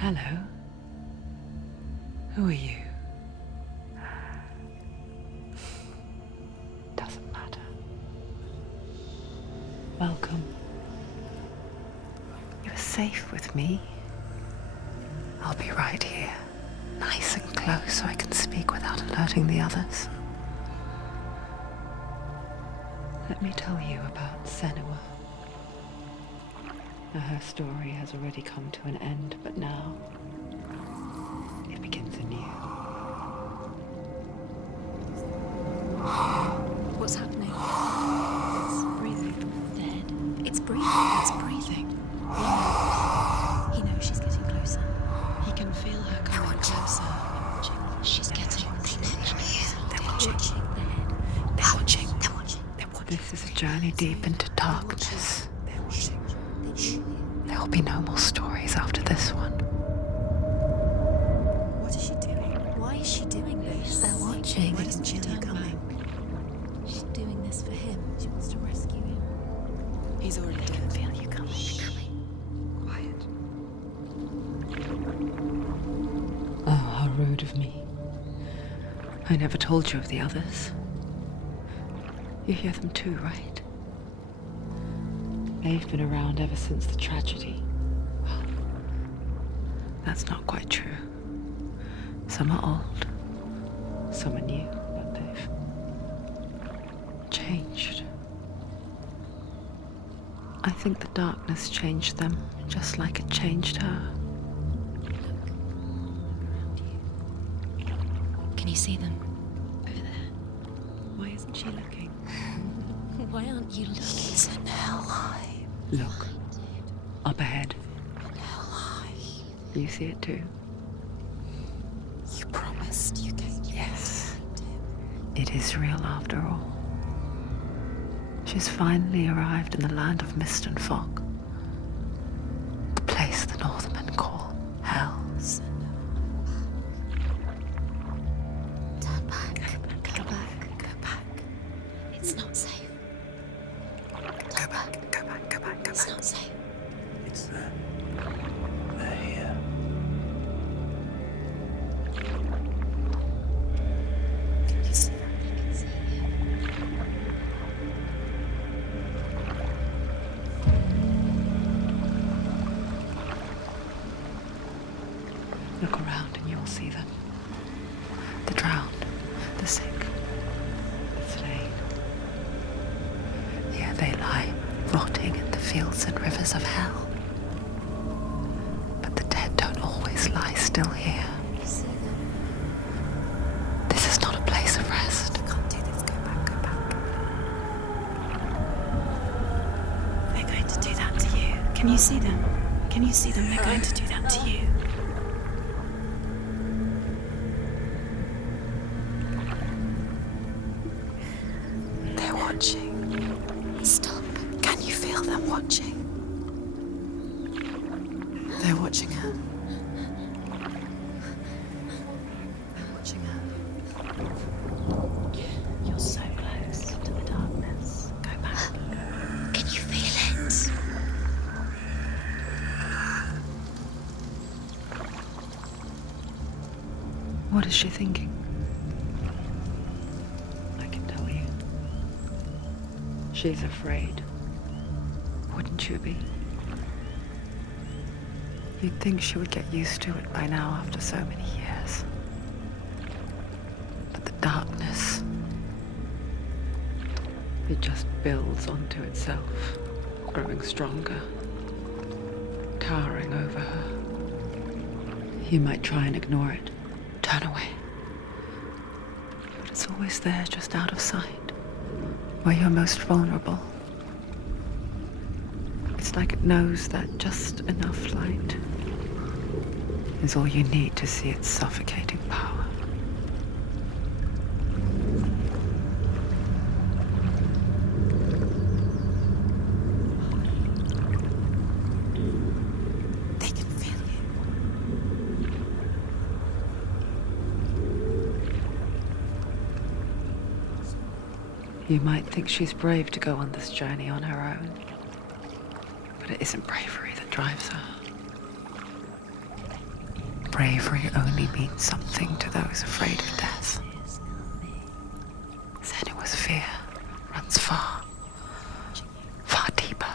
Hello. Who are you? Doesn't matter. Welcome. You're safe with me. I'll be right here, nice and close so I can speak without alerting the others. Let me tell you about Senua. Her story has already come to an end, but now it begins anew. What's happening? It's breathing. Dead. It's breathing. It's breathing. He knows she's getting closer. He can feel her coming closer. She's getting closer. They're watching. They're watching. They're watching. This is a journey deep into darkness. There will be no more stories after this one. What is she doing? Why is she doing this? They're watching. Why doesn't she feel you coming? She's doing this for him. She wants to rescue him. He's already dead. I feel you coming. Quiet. Oh, how rude of me. I never told you of the others. You hear them too, right? They've been around ever since the tragedy. Well, that's not quite true. Some are old, some are new, but they've changed. I think the darkness changed them, just like it changed her. Can you see them? Over there. Why isn't she looking? Why aren't you looking? He's in Hellblade. Look, up ahead. Hellblade. You see it too? You promised you gave me. Yes. It is real after all. She's finally arrived in the land of mist and fog. The place the Northmen call Hell. Turn back. Go back. Go back. It's not safe. Go back, go back, go back, go It's back. not safe. It's there. They're here. Can you see that? They can see you. Look around and you'll see them. The drowned, the sick, the slain. Here they lie, rotting in the fields and rivers of hell. But the dead don't always lie still here. You see them. This is not a place of rest. You can't do this. Go back. Go back. They're going to do that to you. Can you see them? Can you see them? They're going to do that to you. They're watching. Stop. Can you feel them watching? They're watching her. They're watching her. You're so close to the darkness. Go back. Can you feel it? What is she thinking? I can tell you. She's afraid. Wouldn't you be? You'd think she would get used to it by now after so many years. But the darkness, it just builds onto itself, growing stronger, towering over her. You might try and ignore it, turn away. But it's always there, just out of sight, where you're most vulnerable. It's like it knows that just enough light is all you need to see its suffocating power. They can feel you. You might think she's brave to go on this journey on her own, but it isn't bravery that drives her. bravery only means something to those afraid of death. Senua's fear runs far, far deeper.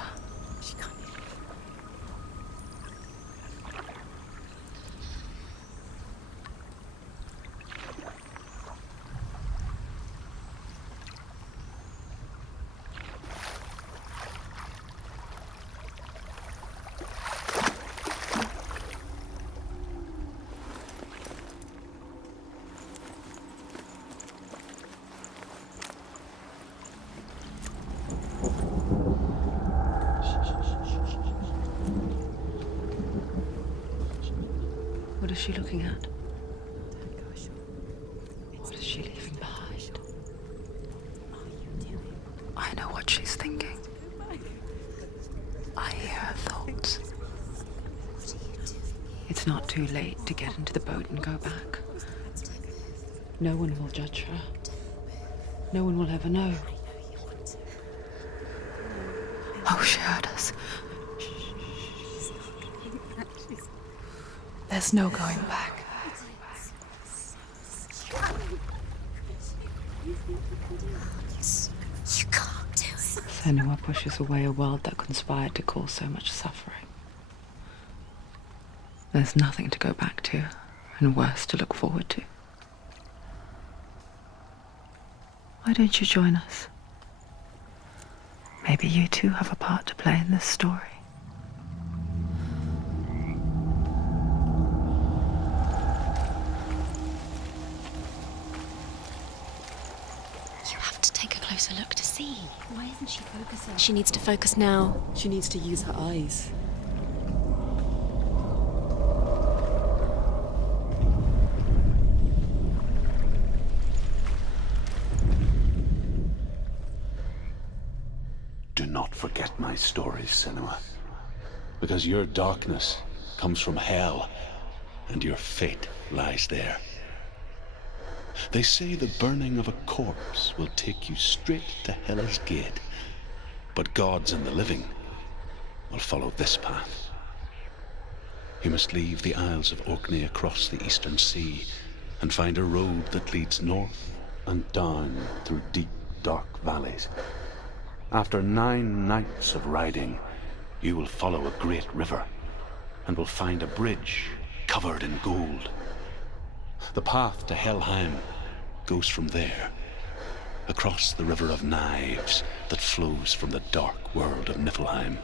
What is she looking at? What is she leaving behind? I know what she's thinking. I hear her thoughts. It's not too late to get into the boat and go back. No one will judge her. No one will ever know. Oh, she heard us. There's no going back. You can't do it. Senua pushes away a world that conspired to cause so much suffering. There's nothing to go back to, and worse to look forward to. Why don't you join us? Maybe you too have a part to play in this story. You have to take a closer look to see. Why isn't she focusing? She needs to focus now. She needs to use her eyes. Do not forget my stories, Senua, because your darkness comes from hell, and your fate lies there. They say the burning of a corpse will take you straight to Hela's gate, but gods and the living will follow this path. You must leave the Isles of Orkney across the eastern sea and find a road that leads north and down through deep, dark valleys. After 9 nights of riding, you will follow a great river and will find a bridge covered in gold. The path to Helheim goes from there, across the river of knives that flows from the dark world of Niflheim.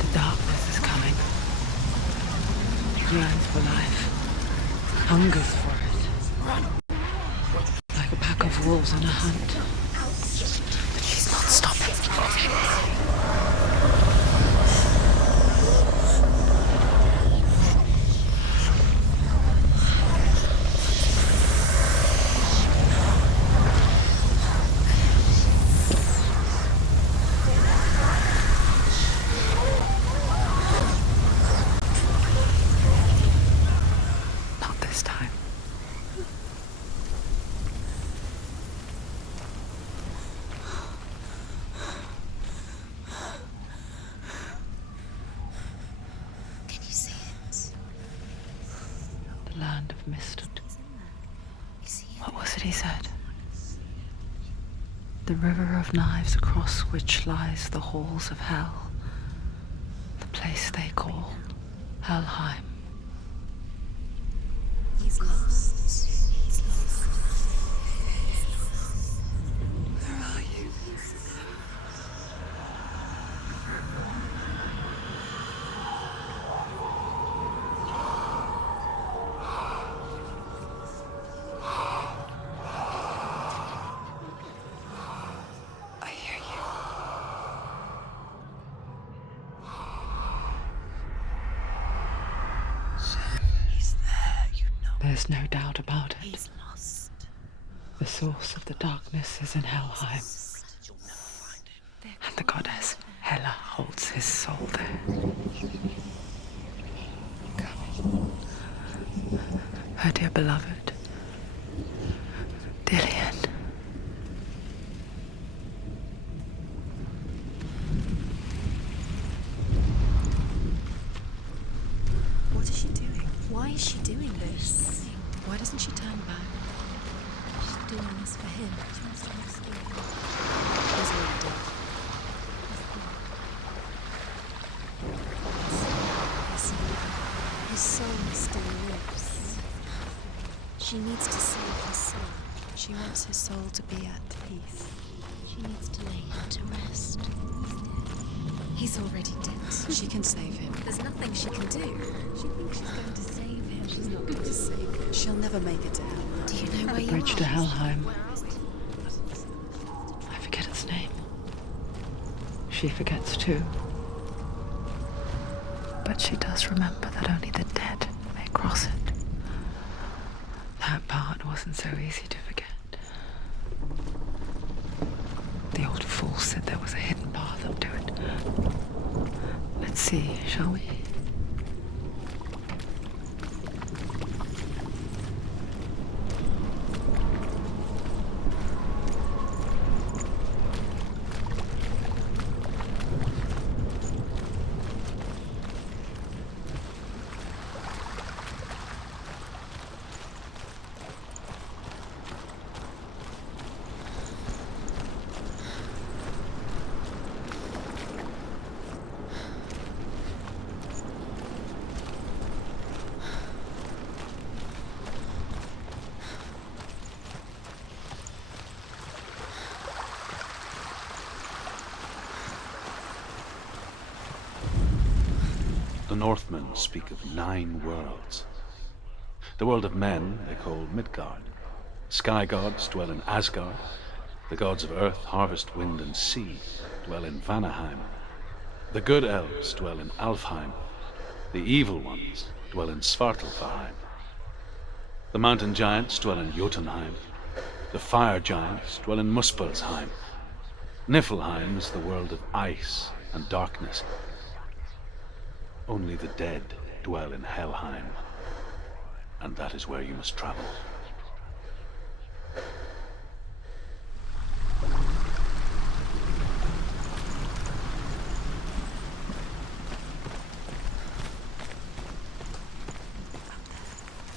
The darkness is coming. It yearns for life, hungers for it. Like a pack of wolves on a hunt. But she's not stopping. Not this time. Can you see it? The land of mist and... You see it? What was it he said? The river of knives across which lies the halls of hell. The place they call Helheim. He's lost. He's lost. no doubt about it. He's lost. The source of the darkness is in Helheim. And the goddess Hela holds his soul there. Her dear beloved, Dillian. What is she doing? Why is she doing this? Why doesn't she turn back? She's doing this for him. She wants to restore him. He's already dead. His soul still lives. She needs to save his soul. She wants his soul to be at peace. She needs to lay him to rest. He's already dead. She can save him. There's nothing she can do. She thinks she's going to save him. She's not going to save him. She'll never make it to hell. Do you know where you are? Bridge to Helheim. I forget its name. She forgets too. But she does remember that only the dead may cross it. That part wasn't so easy to forget. The old fool said there was a hidden path up to it. Let's see, shall we? The Northmen speak of 9 worlds. The world of men they call Midgard. Sky gods dwell in Asgard. The gods of earth, harvest, wind, and sea dwell in Vanaheim. The good elves dwell in Alfheim. The evil ones dwell in Svartalfheim. The mountain giants dwell in Jotunheim. The fire giants dwell in Muspelheim. Niflheim is the world of ice and darkness. Only the dead dwell in Helheim, and that is where you must travel.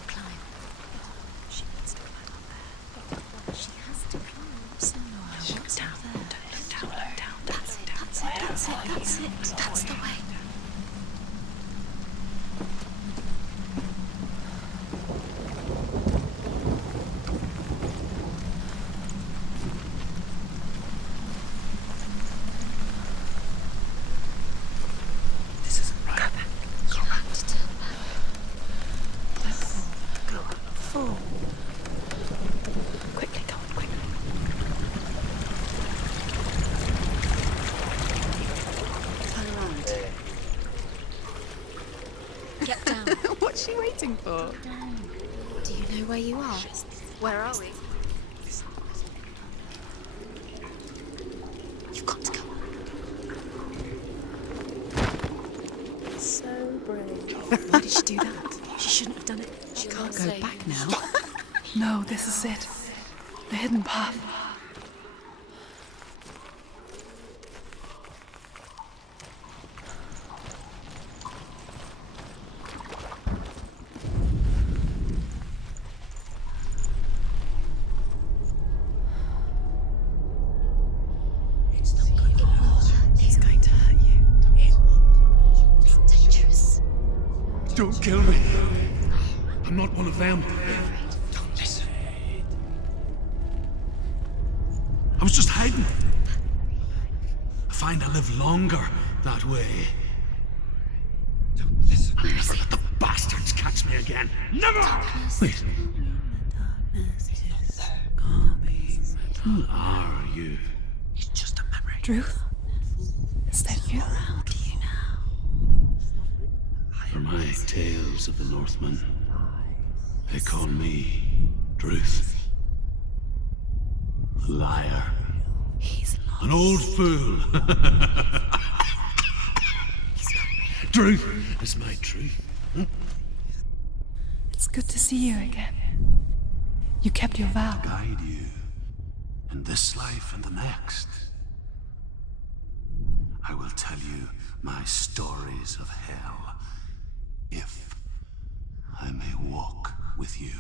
Climb. She needs to climb up there. She has to climb. Senua, what's up there? Look down. That's it. That's the way. Get down. What's she waiting for? Do you know where you are? Where are we? You've got to go. So brave. Why did she do that? She shouldn't have done it. She can't go back now. No, this is it. The hidden path. It's going to hurt you. It's dangerous. Don't kill me. I'm not one of them. Don't listen. I was just hiding. I find I live longer that way. Don't listen. I'll never let the bastards catch me again. Never! Wait. Who are you? It's just a memory. Druth? Is that you? For my tales of the Northmen, They call me Truth. Liar. He's lost. An old fool. Truth is my truth. It's good to see you again. You kept your vow. Guide you in this life and the next. I will tell you my stories of hell, if I may walk with you.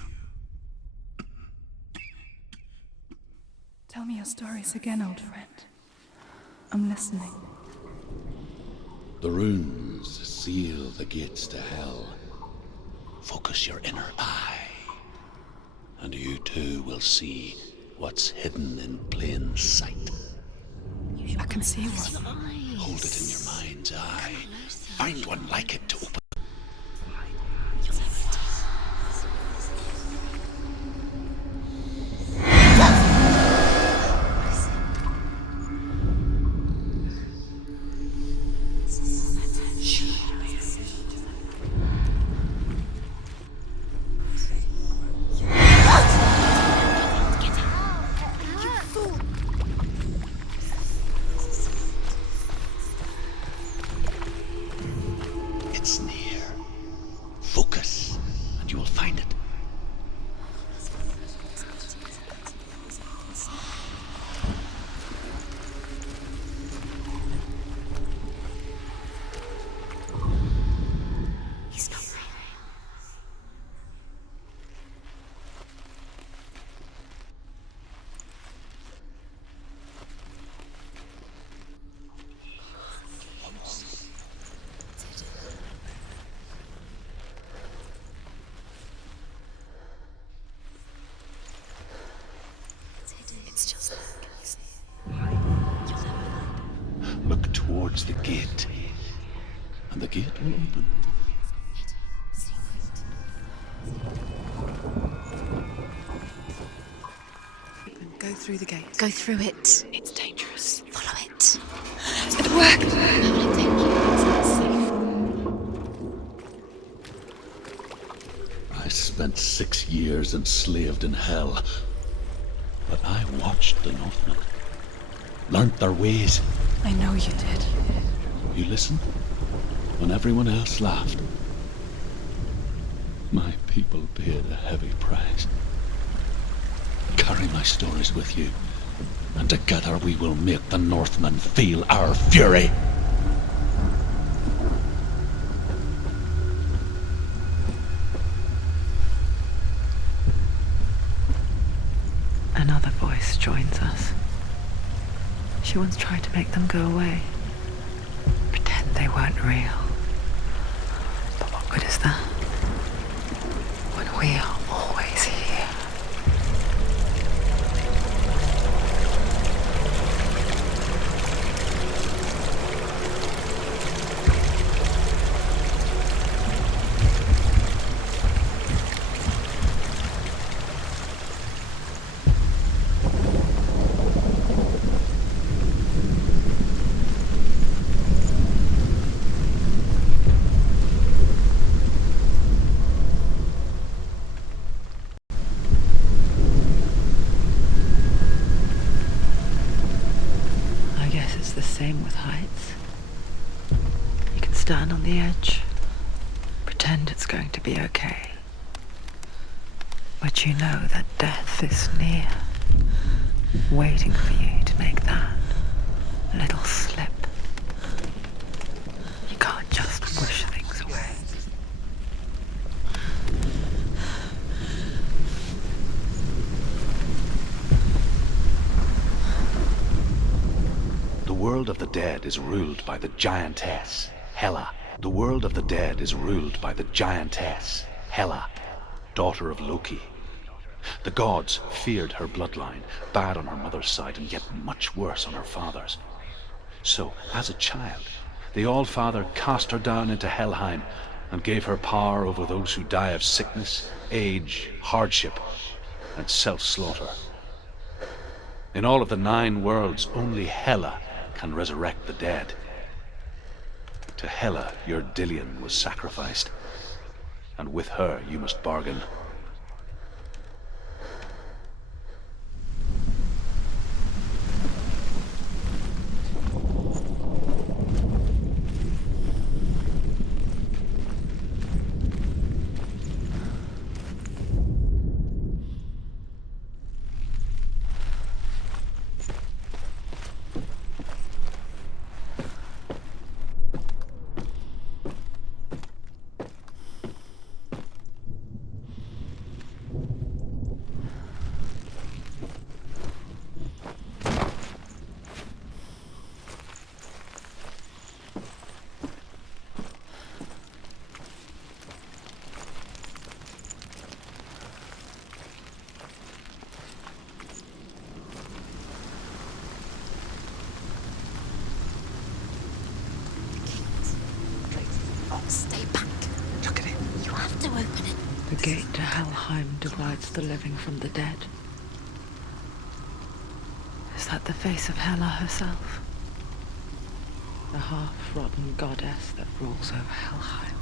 Tell me your stories again, old friend. I'm listening. The runes seal the gates to hell. Focus your inner eye, and you too will see what's hidden in plain sight. I can see one. Hold it in your mind's eye. Find one like it to open. It's near. Focus, and you will find it. He's not right. It's just Look towards the gate, and the gate will open. Go through the gate. go through it. It's dangerous. Follow it. It worked! Where will it take you? It's not safe. I spent 6 years enslaved in hell, but I watched the Northmen, learnt their ways. I know you did. You listened when everyone else laughed. My people paid a heavy price. Carry my stories with you, and together we will make the Northmen feel our fury. Another voice joins us. She once tried to make them go away. Pretend they weren't real. But what good is that? When we are always here. I guess it's the same with heights. You can stand on the edge, pretend it's going to be okay. But you know that death is near, waiting for you to make that little slip. You can't just push things away. The world of the dead is ruled by the giantess, Hela. The world of the dead is ruled by the giantess, Hela, daughter of Loki. The gods feared her bloodline, bad on her mother's side and yet much worse on her father's. So, as a child, the All-Father cast her down into Helheim and gave her power over those who die of sickness, age, hardship, and self-slaughter. In all of the 9 worlds, only Hela can resurrect the dead. To Hela, your Dillion was sacrificed, and with her you must bargain. Helheim divides the living from the dead. Is that the face of Hela herself? The half-rotten goddess that rules over Helheim.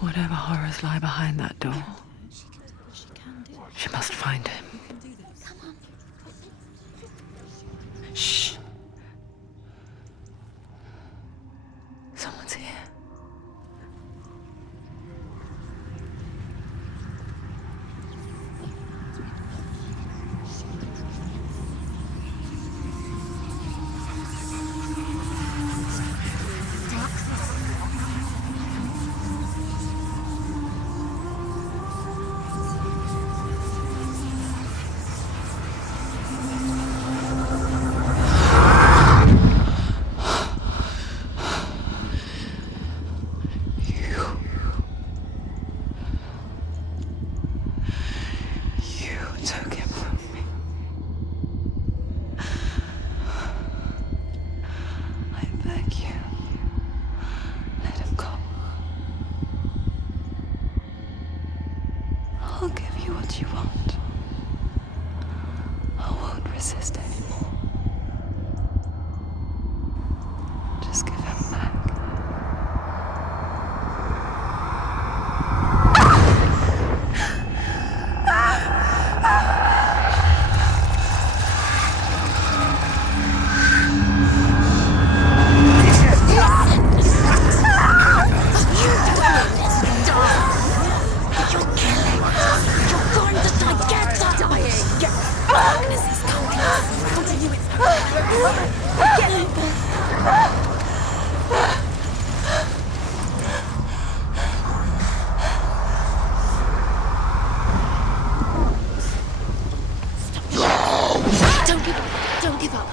Whatever horrors lie behind that door, she must find him. Shh. Someone's here. I'll give you what you want. I won't resist anymore. Just give him back. Don't give up.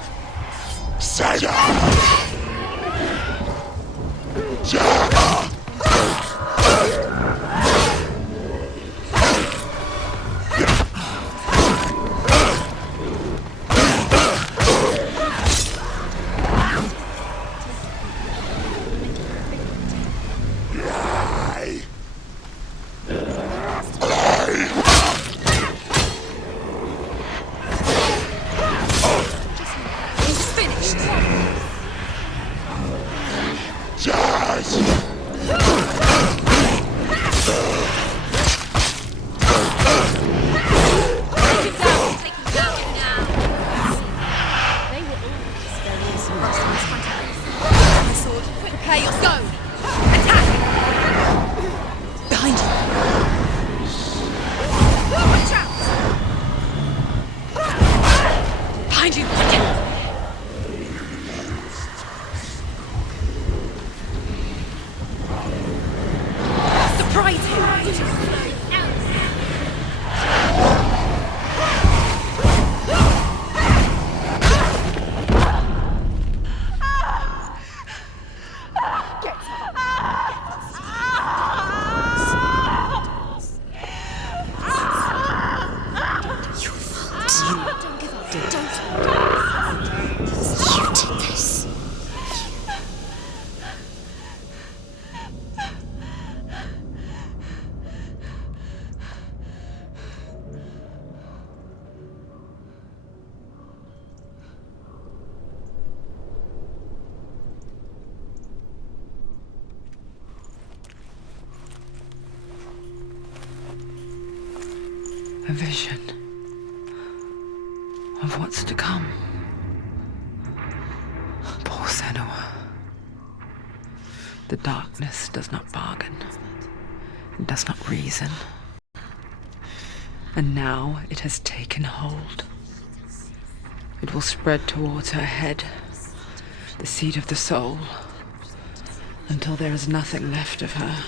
Prepare your stone! Attack! Behind you! Watch out! Behind you! Watch out! Surprise him! A vision of what's to come. Poor Senua. The darkness does not bargain. It does not reason. And now it has taken hold. It will spread towards her head, the seat of the soul, until there is nothing left of her.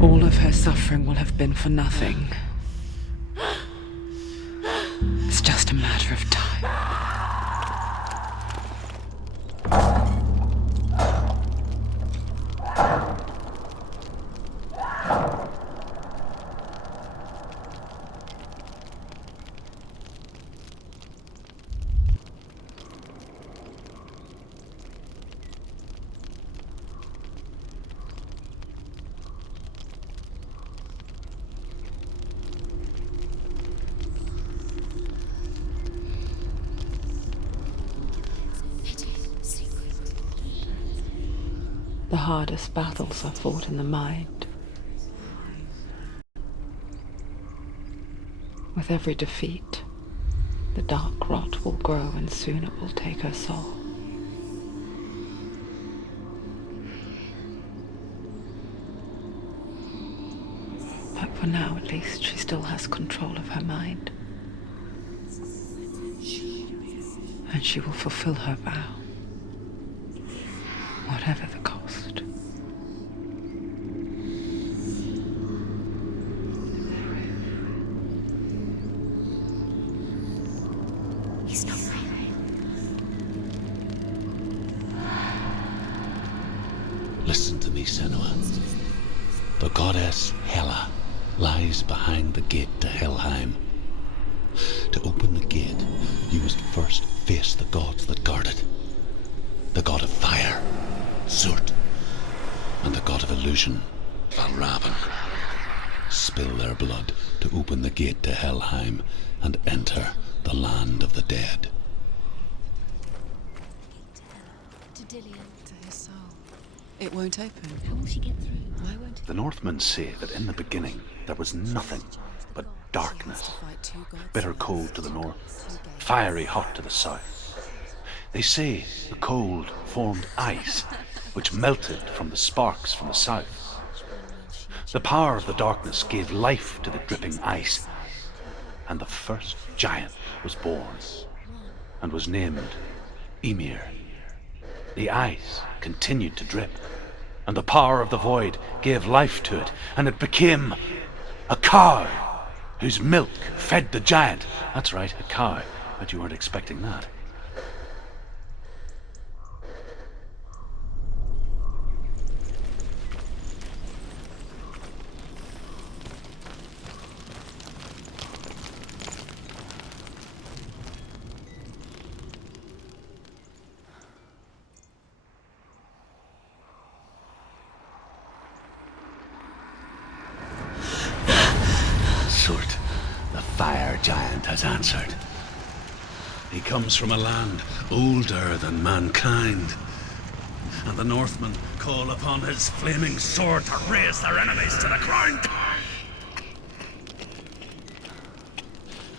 All of her suffering will have been for nothing. It's just a matter of time. The hardest battles are fought in the mind. With every defeat, the dark rot will grow and soon it will take her soul. But for now, at least, she still has control of her mind. And she will fulfill her vow, whatever the cost. He's not real. Listen to me, Senua. The goddess Hela lies behind the gate to Helheim. To open the gate, you must first face the gods that guard it. The god of fire, Surt, and the god of illusion, Valravan. Spill their blood to open the gate to Helheim and enter the land of the dead. To Dillian. To his soul. It won't open. How will she get through? Why won't it? The Northmen say that in the beginning there was nothing but darkness. Bitter cold to the north, fiery hot to the south. They say the cold formed ice, which melted from the sparks from the south. The power of the darkness gave life to the dripping ice, and the first giant was born, and was named Ymir. The ice continued to drip, and the power of the void gave life to it, and it became a cow, whose milk fed the giant. That's right, a cow. But you weren't expecting that. Surt, the fire giant, has answered. He comes from a land older than mankind, and the Northmen call upon his flaming sword to raze their enemies to the ground.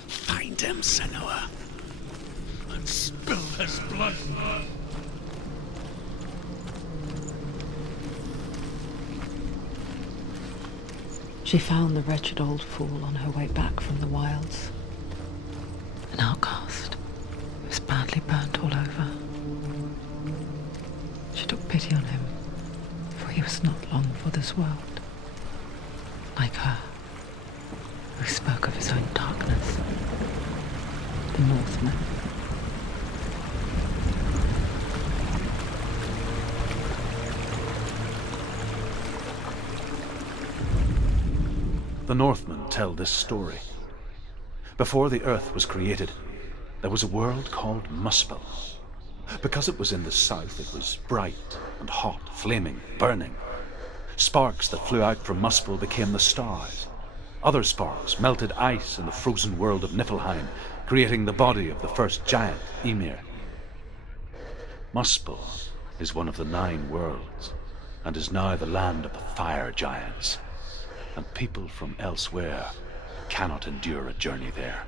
Find him, Senua, and spill his blood. She found the wretched old fool on her way back from the wilds. An outcast who was badly burnt all over. She took pity on him, for he was not long for this world. Like her, who spoke of his own darkness. The Northman. The Northmen tell this story. Before the earth was created, there was a world called Muspel. Because it was in the south, it was bright and hot, flaming, burning. Sparks that flew out from Muspel became the stars. Other sparks melted ice in the frozen world of Niflheim, creating the body of the first giant, Ymir. Muspel is one of the 9 worlds, and is now the land of the fire giants. And people from elsewhere cannot endure a journey there.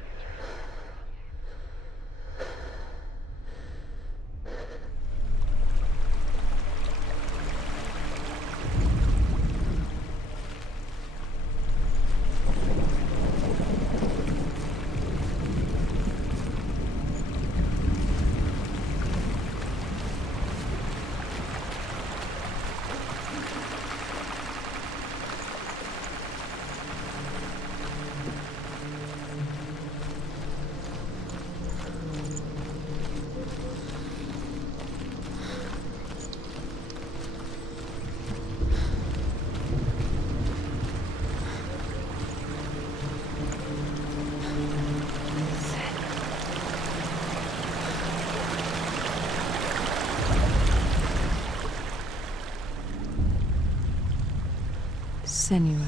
Senua,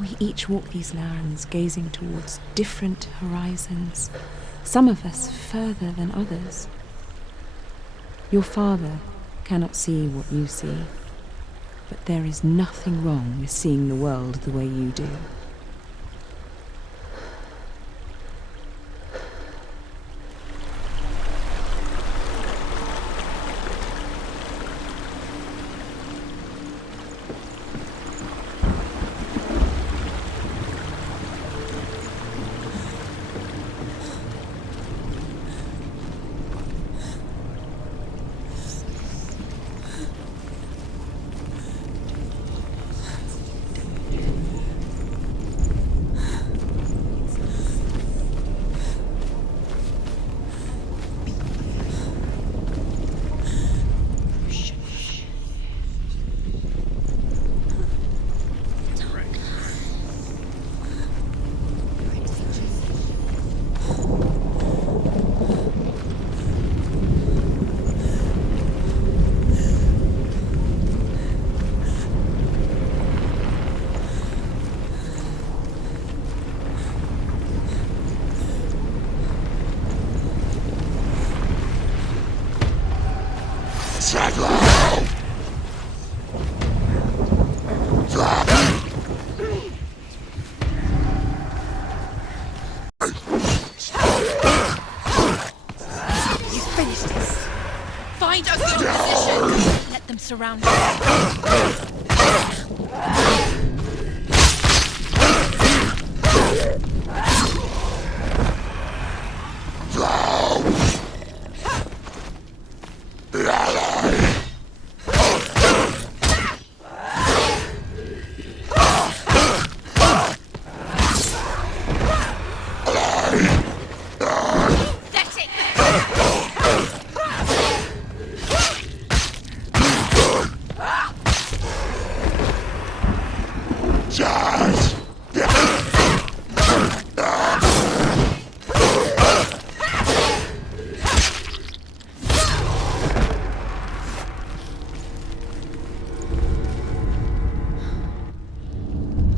we each walk these lands gazing towards different horizons, some of us further than others. Your father cannot see what you see, But there is nothing wrong with seeing the world the way you do. Find a good position! Let them surround you.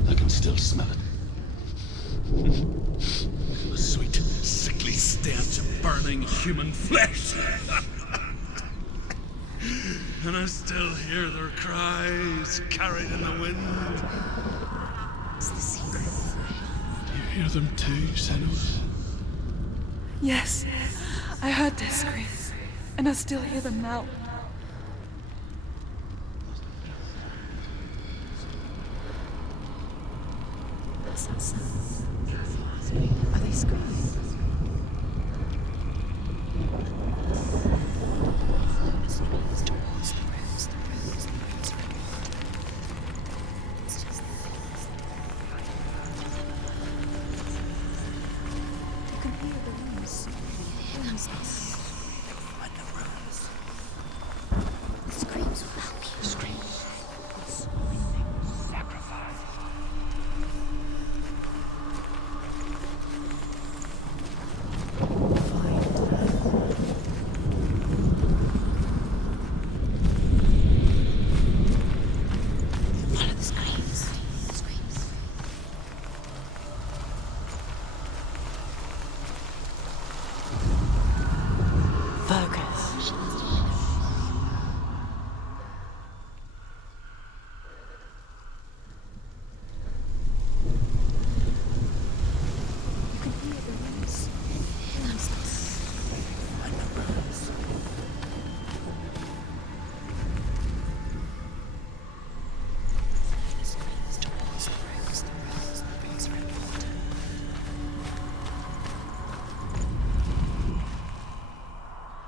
I can still smell it. The sweet, sickly stench of burning human flesh. And I still hear their cries carried in the wind. It's the secret. You hear them too, Senua? Yes, I heard their screams, and I still hear them now. What's that sound? Are they screaming? Towards the rooms, the rooms, the rooms are important. It's just you can hear the rooms. Hear them. Find the rooms. The screams will help you. Screams. Sacrifice. Follow the screams. Screams. Focus. You can hear the rooms. Hear them. Find the rooms. The screams towards the rooms. The rooms. The rooms are important.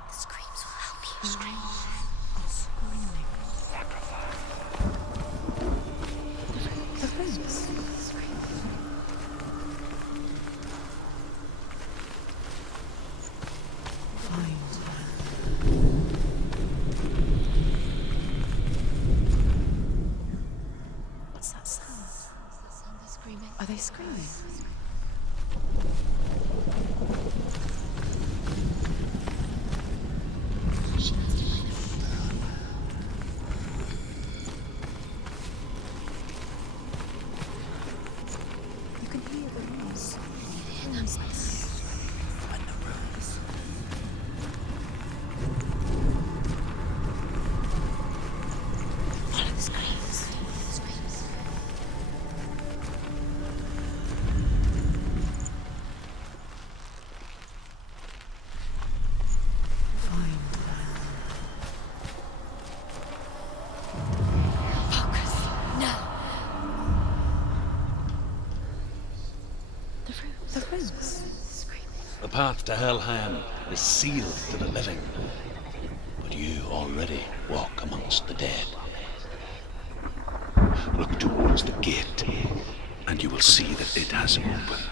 The screams will help you. Screams. Screaming. Sacrifice. The rooms. Screams. What's that sound? What's that sound? They're screaming. Are they screaming? You can hear the rooms. Hear them. Find the rooms. Follow the screams. path to Helheim is sealed to the living, but you already walk amongst the dead. Look towards the gate, and you will see that it has opened.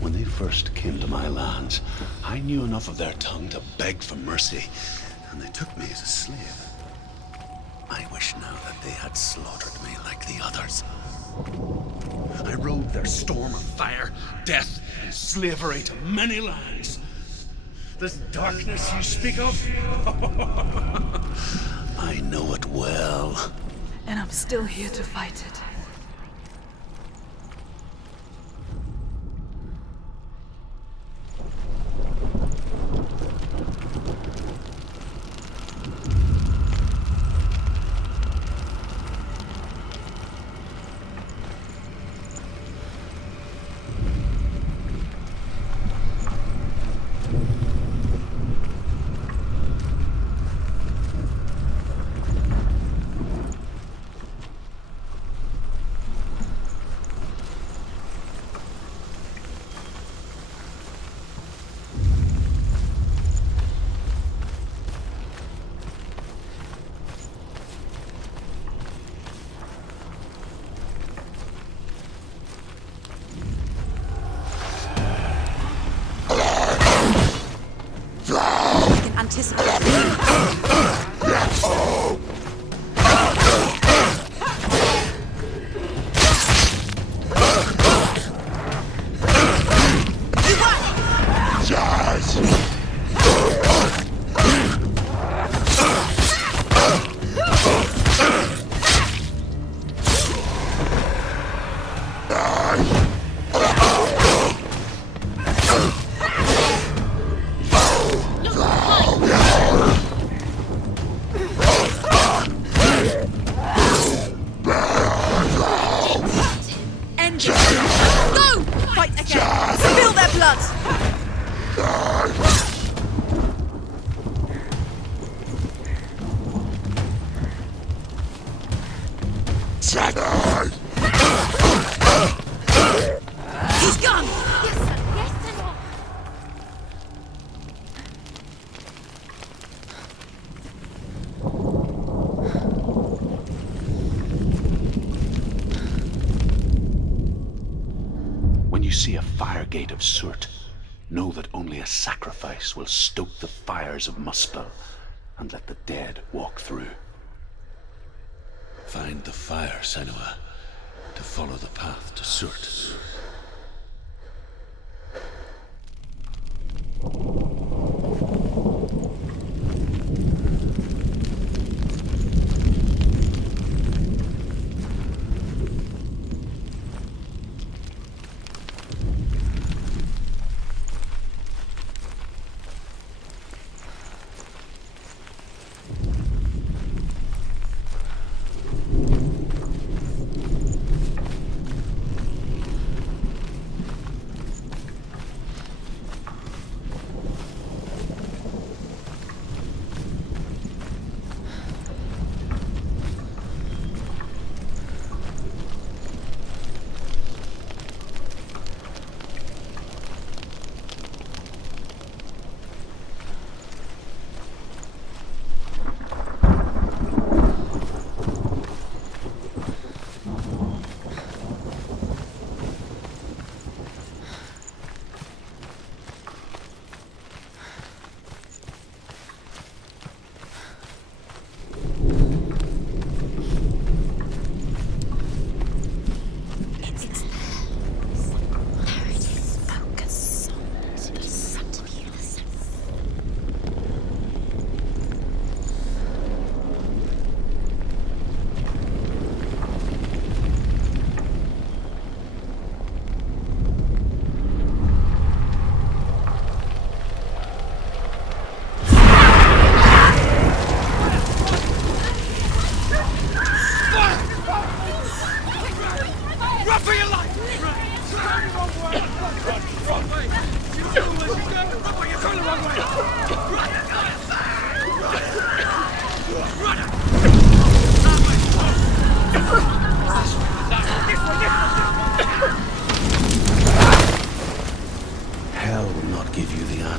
When they first came to my lands, I knew enough of their tongue to beg for mercy, and they took me as a slave. I wish now that they had slaughtered me like the others. I rode their storm of fire, death, and slavery to many lands. This darkness you speak of? I know it well. And I'm still here to fight it. When you see a fire gate of soot, know that only a sacrifice will stoke the fires of Muspel and let the dead walk through. Find the fire, Senua, to follow the path to Surt.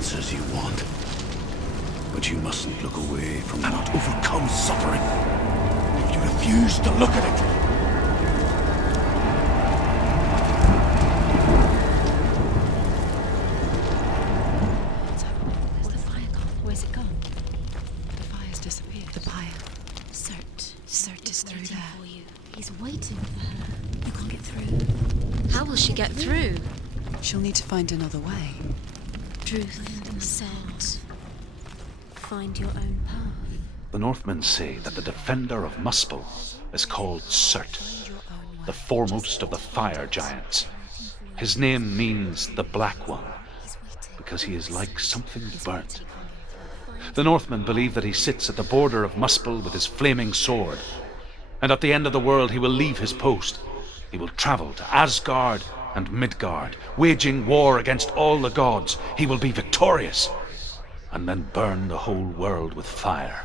answers you want. But you mustn't look away from what overcomes suffering. If you refuse to look at it, What's happening? Where's the fire gone? Where's it gone? The fire's disappeared. The pyre. Cert. Cert is through waiting there. for you. He's waiting for her. You can't get through. How will she get through? She'll need to find another way. Truth said, find your own path. The Northmen say that the defender of Muspel is called Surt, the foremost of the fire giants. His name means the Black One, because he is like something burnt. The Northmen believe that he sits at the border of Muspel with his flaming sword, and at the end of the world he will leave his post. He will travel to Asgard and Midgard, waging war against all the gods. He will be victorious, and then burn the whole world with fire.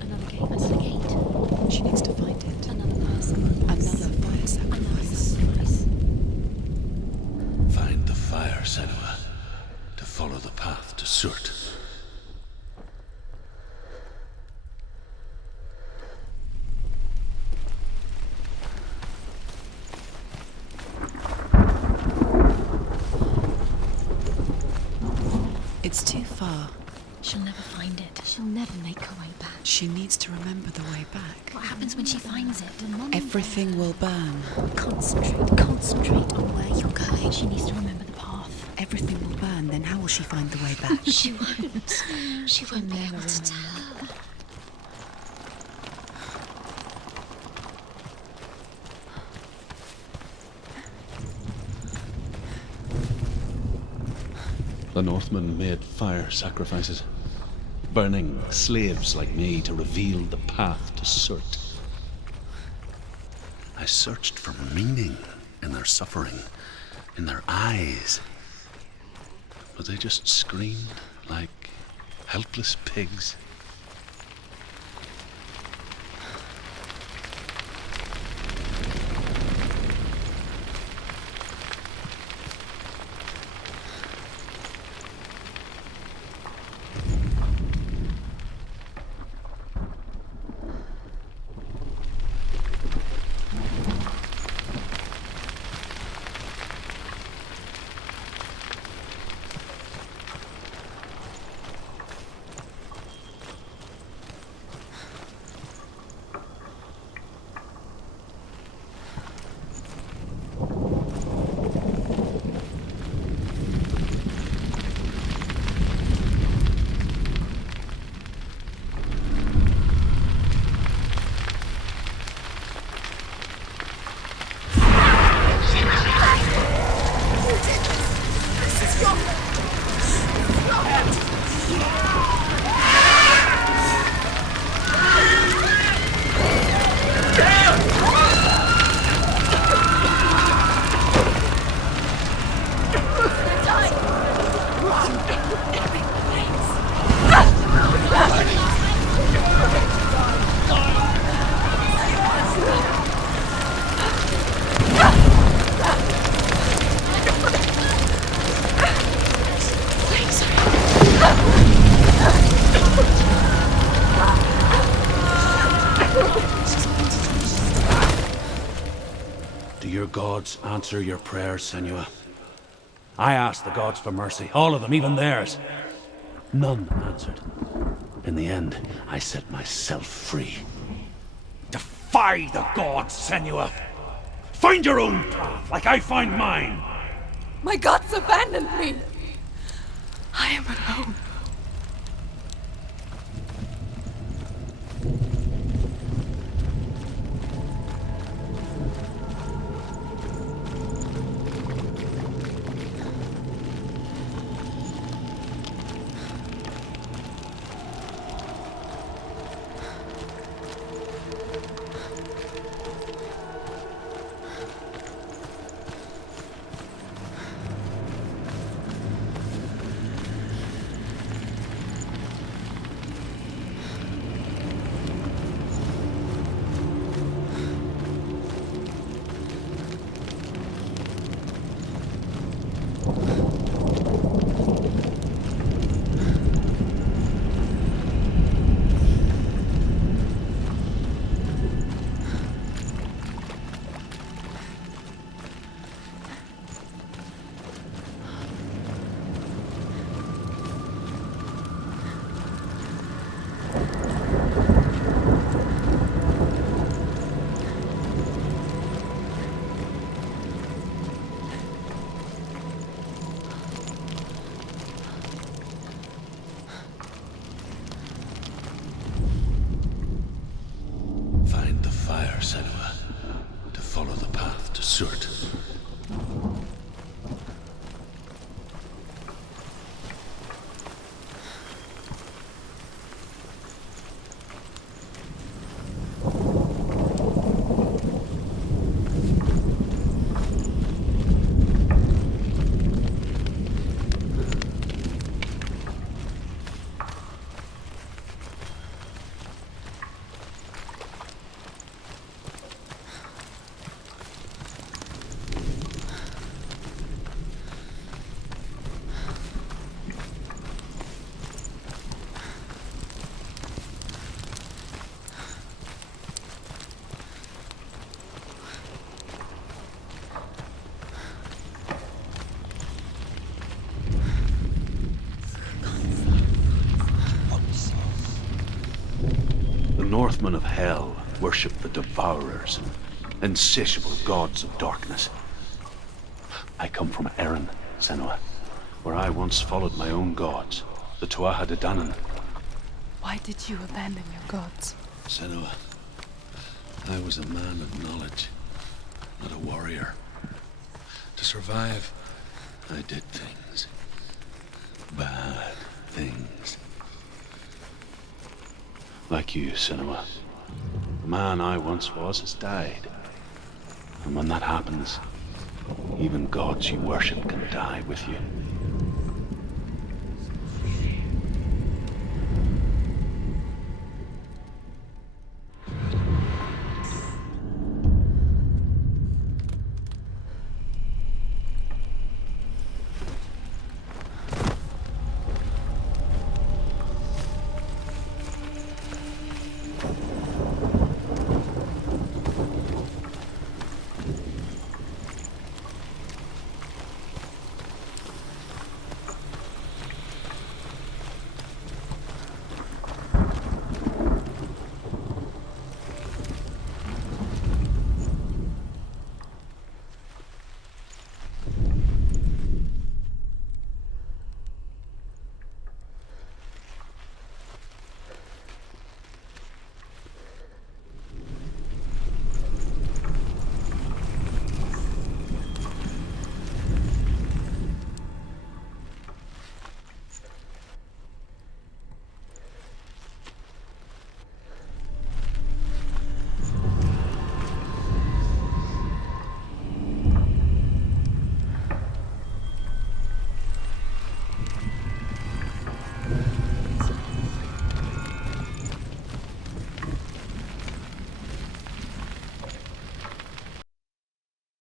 Another gate. Another gate. She needs to find it. Another person. Another fire sacrifice. find the fire, Senua, to follow the path to Surt. It's too far. She'll never find it. She'll never make her way back. She needs to remember the way back. What happens when she finds it? Everything will burn. Concentrate on where you're going. She needs to remember the path. Everything will burn, then how will she find the way back? She won't. She won't be able to tell. The Northmen made fire sacrifices, burning slaves like me to reveal the path to Surt. I searched for meaning in their suffering, in their eyes. But they just screamed like helpless pigs. Do your gods answer your prayers, Senua? I asked the gods for mercy, all of them, even theirs. None answered. In the end, I set myself free. Defy the gods, Senua! Find your own path, like I find mine! My gods abandoned me. I am alone. Senua, to follow the path to Surt. The Northmen of Hell worship the Devourers, insatiable gods of darkness. I come from Erin, Senua, where I once followed my own gods, the Tuatha De Danann. Why did you abandon your gods? Senua, I was a man of knowledge, not a warrior. To survive, I did things. Bad things. Like you, Senua. The man I once was has died. And when that happens, even gods you worship can die with you.